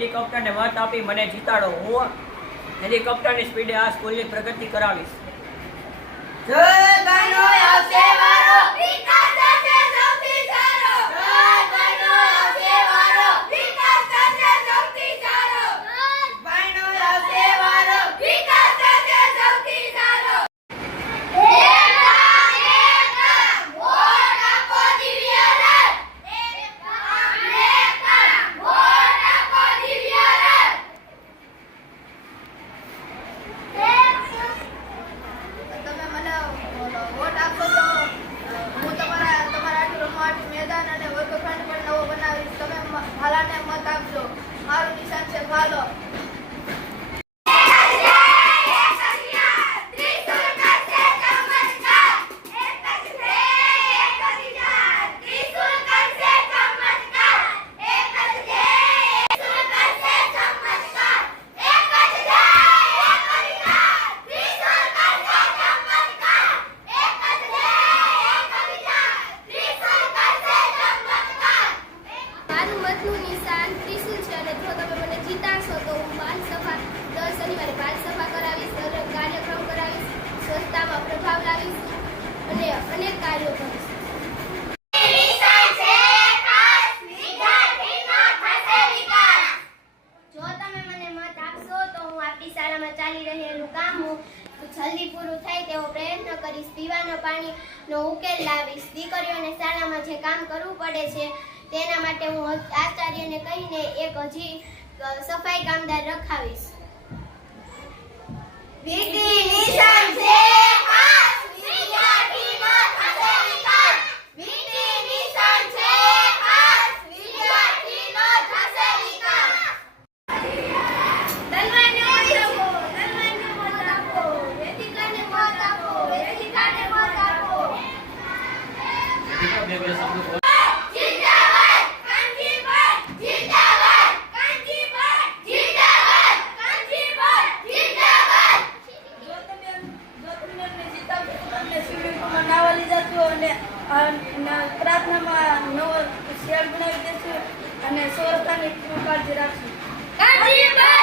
હેલિકોપ્ટરને મત આપી મને જીતાડો. હું હેલિકોપ્ટરની સ્પીડે આ સ્કૂલની પ્રગતિ કરાવીશ. જય બહેનો આવશે વારો વિકાસ થશે સૌથી સારો. જય બહેનો આવશે વારો વિકાસ થશે સૌથી સારો. બહેનો આવશે વારો વિકાસ થશે સૌથી સારો. એક કામ વોટ આપો દિવ્ય રથ. એક કામ વોટ આપો દિવ્ય રથ. તમે મને વોટ આપશો તો હું તમારા આટલું રમવાટ મેદાન અને વર્ગખંડ પણ નવો બનાવીશ. તમે ભાલાને મત આપજો. મારું નિશાન છે ભાલો. મારું મતનું નિશાન ત્રિશુલ છે અને જો તમે મને જીતાડશો તો હું બાલ સભા દર શનિવારે બાલ સભા કરાવીશ, કાર્યક્રમ કરાવીશ, સ્વચ્છતામાં પ્રભાવ લાવીશ અને અનેક કાર્યો કરીશ. જો તમે મને મત આપશો તો હું આપણી શાળામાં ચાલી રહેલું કામ જલ્દી પૂરું થાય તેવો પ્રયત્ન કરીશ. પીવાના પાણીનો ઉકેલ લાવીશ. દીકરીઓને શાળામાં જે કામ કરવું પડે છે તેના માટે હું આચાર્યને કહીને એક હજી સફાઈ કામદાર રખાવીશ. વીટી નિશાન છે ખાસ વિદ્યાર્થીનો થશે વિકાસ. વીટી નિશાન છે ખાસ વિદ્યાર્થીનો થશે વિકાસ. દલવાઈને મત આપો, દલવાઈને મત આપો, વેદિકાને મત આપો, વેદિકાને મત આપો. જિંદાબાદ કાંજીવર જિંદાબાદ કાંજીવર જિંદાબાદ કાંજીવર જિંદાબાદ. જો તમે મને જીતાડશો તો તમને સ્વિમિંગ પુલમાં નાહવા લઈ જશું અને પ્રાર્થનામાં નવો શેડ બનાવી દેશું અને સ્વચ્છતાની કાળજી રાખશું. કાંજીવર